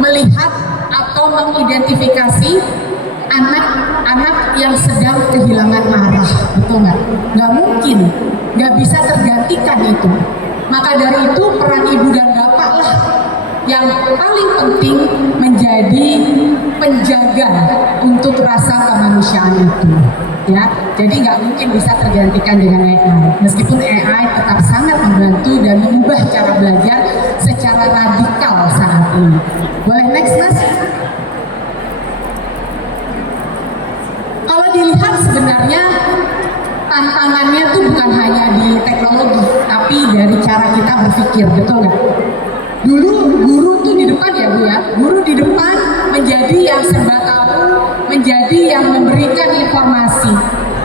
melihat atau mengidentifikasi anak-anak yang sedang kehilangan arah, betul nggak? Nggak mungkin, nggak bisa tergantikan itu. Maka dari itu peran ibu dan bapak lah yang paling penting menjadi penjaga untuk rasa kemanusiaan itu, ya. Jadi nggak mungkin bisa tergantikan dengan AI. Meskipun AI tetap sangat membantu dan mengubah cara belajar secara radikal saat ini. Boleh next, Mas? Kalau dilihat sebenarnya tantangannya tuh bukan hanya di teknologi, tapi dari cara kita berpikir, betul nggak? Dulu guru tuh di depan ya Bu ya, guru di depan menjadi yang serba tahu, menjadi yang memberikan informasi.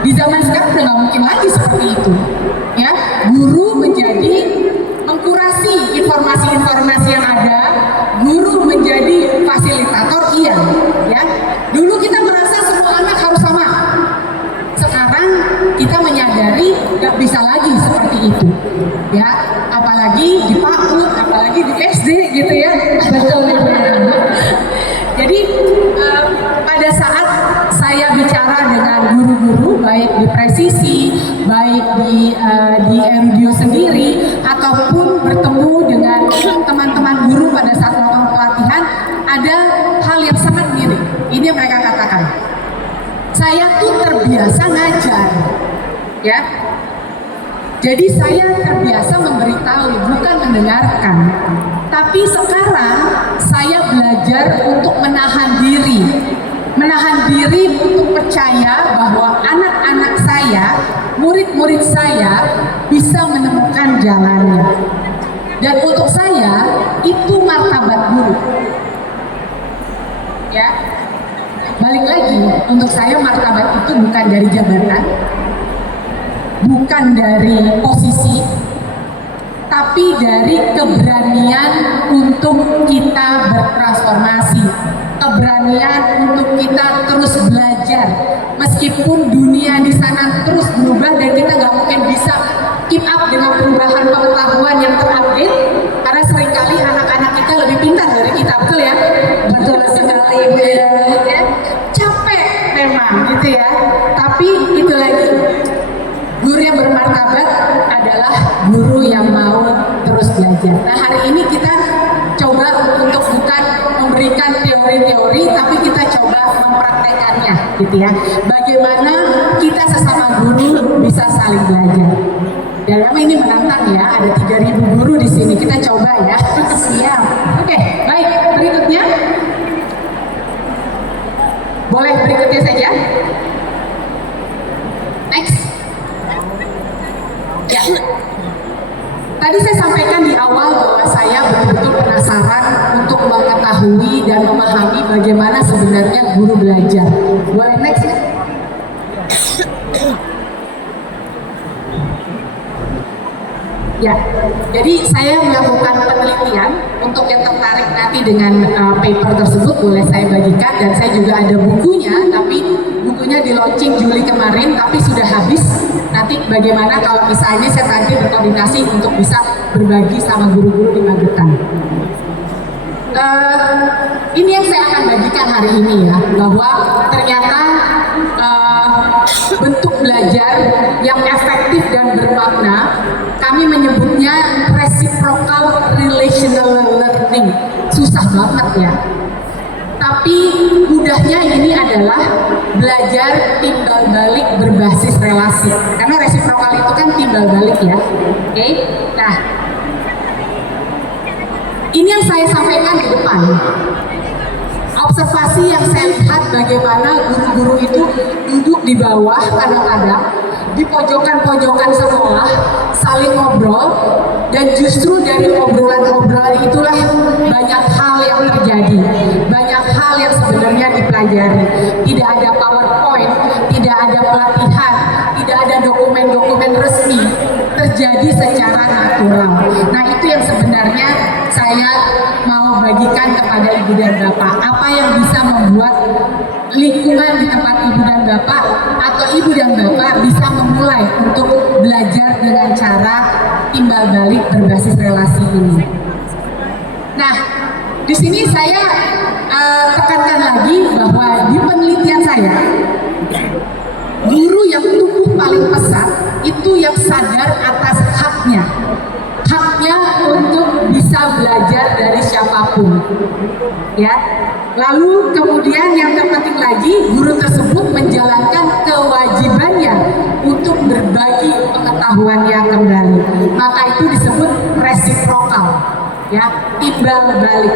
Di zaman sekarang udah nggak mungkin lagi seperti itu, ya. Guru menjadi mengkurasi informasi-informasi yang ada, guru menjadi fasilitator, iya, ya. Dulu kita merasa semua anak harus sama. Sekarang kita menyadari nggak bisa lagi seperti itu, ya. Apalagi di PAUD, apalagi di SD gitu ya. Jadi pada saat saya bicara dengan guru-guru, baik di Presisi, baik di Erudio sendiri, ataupun bertemu dengan teman-teman guru pada saat melakukan pelatihan, ada hal yang sangat mirip. Ini yang mereka katakan. Saya tuh terbiasa ngajar, ya. Jadi saya terbiasa memberitahu, bukan mendengarkan. Tapi sekarang saya belajar untuk menahan diri. Menahan diri untuk percaya bahwa anak-anak saya, murid-murid saya bisa menemukan jalannya. Dan untuk saya, itu martabat guru. Ya. Balik lagi, untuk saya martabat itu bukan dari jabatan, bukan dari posisi, tapi dari keberanian untuk kita bertransformasi, keberanian untuk kita terus belajar, meskipun dunia di sana terus berubah dan kita nggak mungkin bisa keep up dengan perubahan pengetahuan yang terupdate, karena seringkali anak-anak kita lebih pintar dari kita, betul ya? Betul sekali, ya. Capek memang gitu ya, tapi itu lagi. Guru yang bermartabat adalah guru yang mau terus belajar. Nah, hari ini kita coba untuk bukan memberikan teori-teori, tapi kita coba mempraktekannya, gitu ya. Bagaimana kita sesama guru bisa saling belajar. Dan memang ini menantang ya, ada 3.000 guru di sini. Kita coba ya. Siap. Oke, baik. Berikutnya. Boleh berikutnya saja. Next. Ya. Tadi saya sampaikan di awal bahwa saya betul-betul penasaran untuk mengetahui dan memahami bagaimana sebenarnya guru belajar. Boleh next? Ya, jadi saya melakukan penelitian. Untuk yang tertarik nanti dengan paper tersebut boleh saya bagikan, dan saya juga ada bukunya, tapi bukunya di launching Juli kemarin, tapi sudah habis. Nanti bagaimana kalau misalnya saya nanti berkoordinasi untuk bisa berbagi sama guru-guru di Magetan. Ini yang saya akan bagikan hari ini ya, bahwa ternyata bentuk belajar yang efektif dan bermakna, kami menyebutnya reciprocal relational learning. Susah banget ya. Tapi mudahnya ini adalah belajar timbal balik berbasis relasi. Karena reciprocal itu kan timbal balik ya. Oke? Nah, ini yang saya sampaikan di depan. Observasi yang saya lihat bagaimana guru-guru itu duduk di bawah kadang-kadang, di pojokan-pojokan sekolah, saling ngobrol, dan justru dari obrolan-obrolan itulah banyak hal yang terjadi, banyak hal yang sebenarnya dipelajari. Tidak ada PowerPoint, tidak ada pelatihan, tidak ada dokumen-dokumen resmi, terjadi secara natural. Nah, itu yang sebenarnya saya mau bagikan kepada ibu dan bapak. Apa yang bisa membuat lingkungan di tempat ibu dan bapak atau ibu dan bapak bisa memulai untuk belajar dengan cara timbal balik berbasis relasi ini. Nah, Di sini saya tekankan lagi bahwa di penelitian saya, guru yang tumbuh paling pesat itu yang sadar atas haknya untuk bisa belajar dari siapapun, ya. Lalu kemudian yang terpenting lagi, guru tersebut menjalankan kewajibannya untuk berbagi pengetahuannya kembali. Maka itu disebut resiprokal, ya, timbal balik.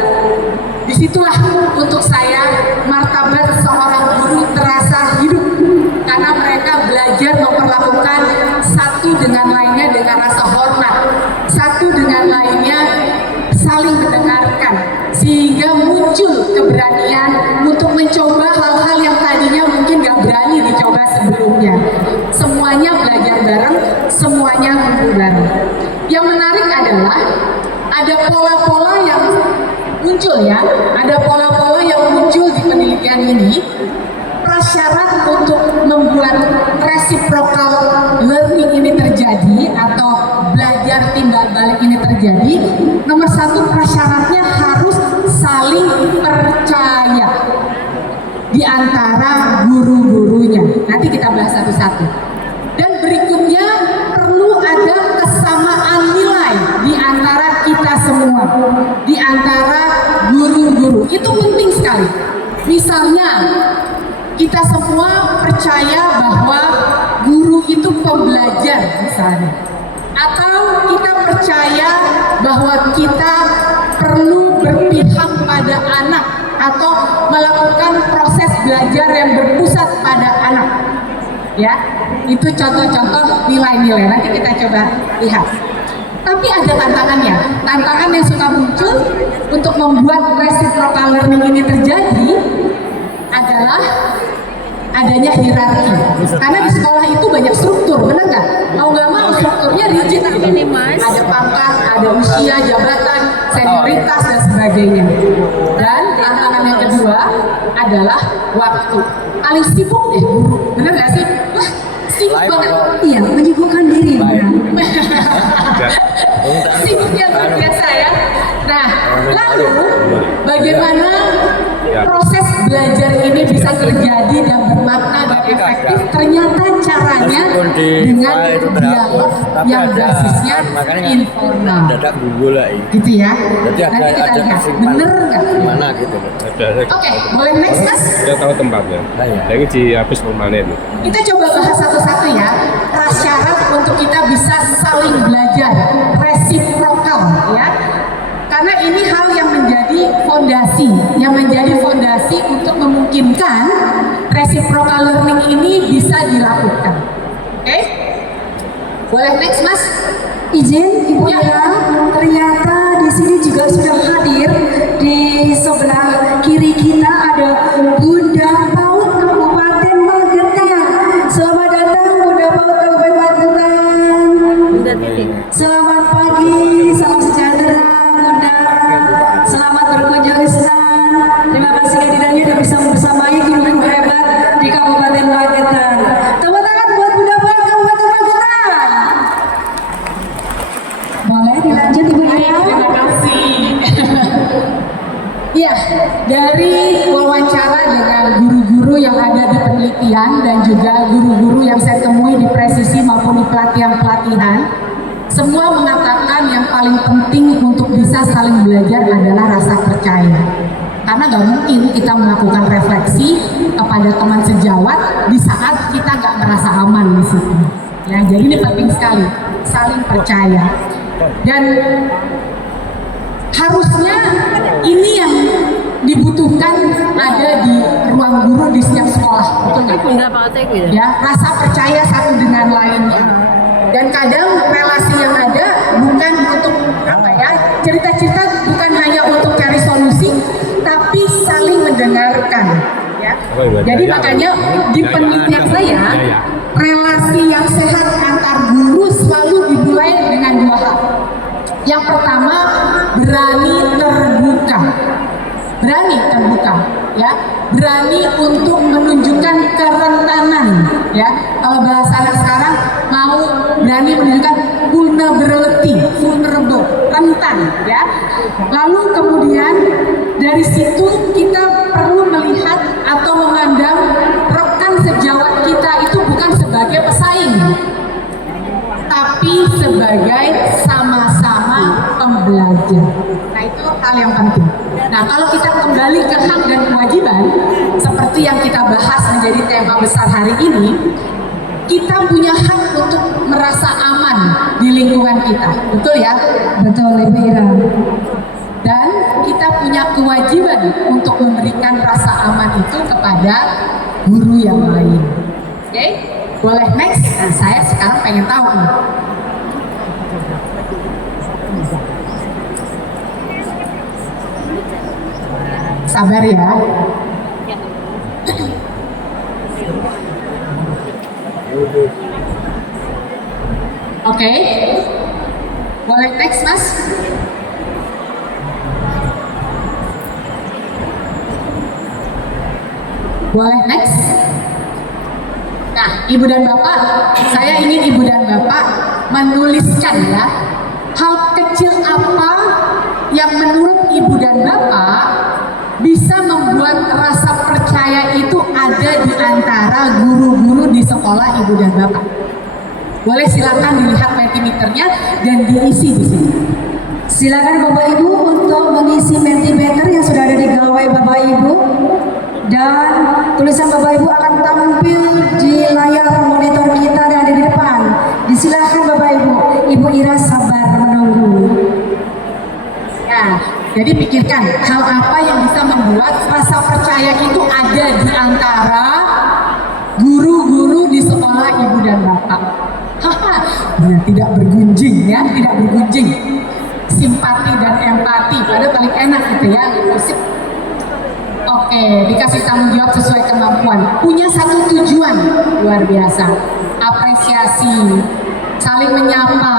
Disitulah untuk saya martabat seorang guru terasa hidup, karena mereka belajar memperlakukan satu dengan lainnya dengan rasa hormat, satu dengan lainnya saling mendengarkan, sehingga muncul keberanian untuk mencoba hal-hal yang tadinya mungkin gak berani dicoba sebelumnya. Semuanya belajar bareng, semuanya ngumpul bareng. Yang menarik adalah ada pola-pola yang muncul, ya, ada pola-pola yang muncul di penelitian ini. Prasyarat untuk membuat reciprocal learning ini terjadi atau belajar timbal balik ini terjadi, nomor satu, prasyaratnya harus saling percaya di antara guru-gurunya. Nanti kita bahas satu-satu. Dan berikutnya, perlu ada kesamaan nilai di antara kita semua, di antara guru-guru. Itu penting sekali. Misalnya, kita semua percaya bahwa guru itu pembelajar misalnya, atau kita percaya bahwa kita perlu berpihak pada anak atau melakukan proses belajar yang berpusat pada anak, ya. Itu contoh-contoh nilai-nilai, nanti kita coba lihat. Tapi ada tantangannya. Tantangan yang suka muncul untuk membuat reciprocal learning ini terjadi adalah adanya hierarki. Karena di sekolah itu banyak struktur, benar nggak? Mau nggak mau strukturnya rigid. Ada pangkat, ada usia, jabatan, senioritas, dan sebagainya. Dan tantangan yang kedua adalah waktu. Paling sibuk deh guru, benar nggak sih? Wah, sibuk banget. Iya, menyibukkan diri. Sibuknya luar biasa, ya. Nah, lalu bagaimana proses belajar ini bisa terjadi dan bermakna dan efektif? Ternyata caranya dengan dialog yang basisnya informal, gitu ya. Nanti kita lihat bener nggak? Mana gitu? Oke, boleh next, Mas? Kita tahu tempatnya. Lagi di habis permanen. Kita coba bahas satu-satu, ya. Prasyarat untuk kita bisa saling belajar, resiprokal, ya. Karena ini hal yang menjadi fondasi untuk memungkinkan reciprocal learning ini bisa dilakukan. Oke? Boleh next, Mas? Izin Ibu ya. Ternyata di sini juga sudah hadir. Di sebelah kiri kita ada Bunda PAUD Kabupaten Magetan. Selamat datang Bunda PAUD Kabupaten Magetan. Selamat pagi, salam sejahtera Bunda. Selamat berkunjung ke sana. Terima kasih kehadirannya dan bisa bersamai guru-guru hebat di Kabupaten Magetan. Tepuk tangan buat Bunda PAUD Kabupaten Magetan. Boleh dilanjut Ibu ya. Terima kasih. Iya, dari wawancara dengan guru-guru yang ada di penelitian dan juga guru-guru yang saya temui di presisi maupun di pelatihan-pelatihan, semua mengatakan yang paling penting untuk bisa saling belajar adalah rasa percaya. Karena nggak mungkin kita melakukan refleksi kepada teman sejawat di saat kita nggak merasa aman di situ. Ya, jadi ini penting sekali, saling percaya. Dan harusnya ini yang dibutuhkan ada di ruang guru di setiap sekolah, betul nggak? Ya, rasa percaya satu dengan lainnya. Dan kadang relasi yang ada bukan untuk cerita-cerita bukan hanya untuk cari solusi, tapi saling mendengarkan. Ya. Jadi makanya di penelitian saya, relasi yang sehat antar guru selalu dimulai dengan dua hal. Yang pertama, berani terbuka, ya, berani untuk menunjukkan kerentanan, ya. Kalau bahasa anak sekarang mau berani menunjukkan vulnerable, rentan, ya. Lalu kemudian Dari situ kita perlu melihat atau memandang rekan sejawat kita itu bukan sebagai pesaing, tapi sebagai sama-sama pembelajar. Nah itu hal yang penting. Nah kalau kita kembali ke hak dan kewajiban, seperti yang kita bahas menjadi tema besar hari ini, kita punya hak untuk merasa aman di lingkungan kita, betul ya? Betul Ibu Ira. Dan kita punya kewajiban untuk memberikan rasa aman itu kepada guru yang lain. Oke? Boleh next? Nah, saya sekarang pengen tahu nih. Sabar ya. Oke. Boleh next, Mas? Boleh next? Nah, Ibu dan Bapak, saya ingin Ibu dan Bapak menuliskan ya, hal kecil apa yang menurut Ibu dan Bapak bisa membuat rasa percaya itu ada di antara guru-guru di sekolah Ibu dan Bapak. Boleh silakan dilihat Mentimeternya dan diisi di sini. Silakan Bapak Ibu untuk mengisi Mentimeter yang sudah ada di gawai Bapak Ibu, dan tulisan Bapak Ibu akan tampil di layar monitor kita yang ada di depan. Disilakan Bapak Ibu. Ibu Ira sabar menunggu. Ya, jadi pikirkan hal apa yang bisa membuat rasa percaya itu ada di antara guru-guru di sekolah Ibu dan Bapak. Haha, tidak bergunjing ya, tidak bergunjing. Simpati dan empati, padahal paling enak gitu ya. Oke, dikasih tanggung jawab sesuai kemampuan. Punya satu tujuan luar biasa. Apresiasi, saling menyapa,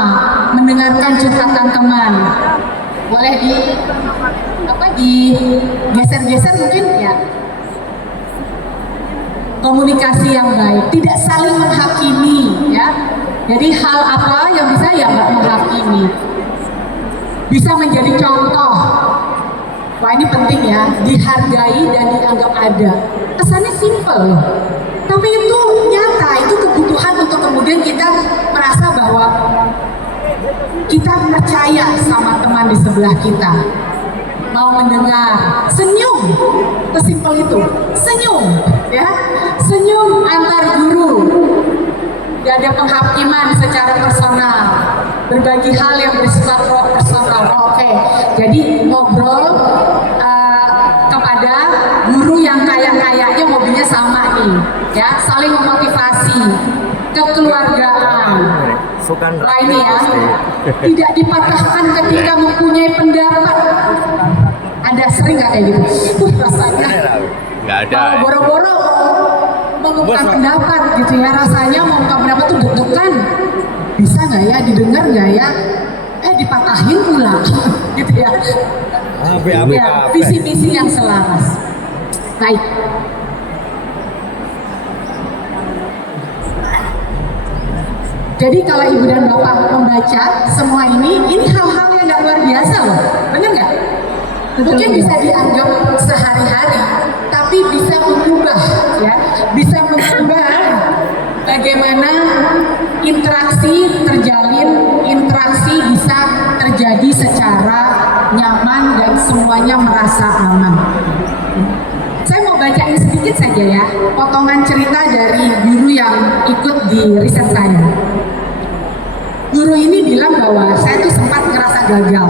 mendengarkan curhatan teman. Boleh di geser-geser mungkin ya. Komunikasi yang baik, tidak saling menghakimi ya. Jadi hal apa yang bisa ya nggak menghakimi. Bisa menjadi contoh. Wah ini penting ya, dihargai dan dianggap ada. Kesannya simple, tapi itu nyata, itu kebutuhan untuk kemudian kita merasa bahwa kita percaya sama teman di sebelah kita. Mau mendengar, senyum, sesimpel itu, senyum, ya, senyum antar guru. Gak ada penghakiman secara personal, berbagi hal yang bersifat personal. Oke. Jadi ngobrol kepada guru yang kayaknya hobinya sama nih, ya, saling memotivasi, kekeluargaan. Nah ini ya, tidak dipatahkan ketika mempunyai pendapat. Ada sering nggak kayak gitu? Rasanya Nggak ada. Boro-boro mengungkapkan pendapat gitu ya, rasanya mengungkapkan pendapat tuh deg-degan. Bisa nggak ya, didengar nggak ya? Dipatahin pula gitu ya. Ya, visi-misi yang selaras. Baik. Jadi kalau Ibu dan Bapak membaca semua ini hal-hal yang nggak luar biasa loh, benar nggak? Mungkin bisa dianggap sehari-hari, tapi bisa mengubah ya, bisa mengubah bagaimana interaksi terjalin, interaksi bisa terjadi secara nyaman dan semuanya merasa aman. Saya mau bacain sedikit saja ya, potongan cerita dari guru yang ikut di riset saya. Guru ini bilang bahwa saya tuh sempat ngerasa gagal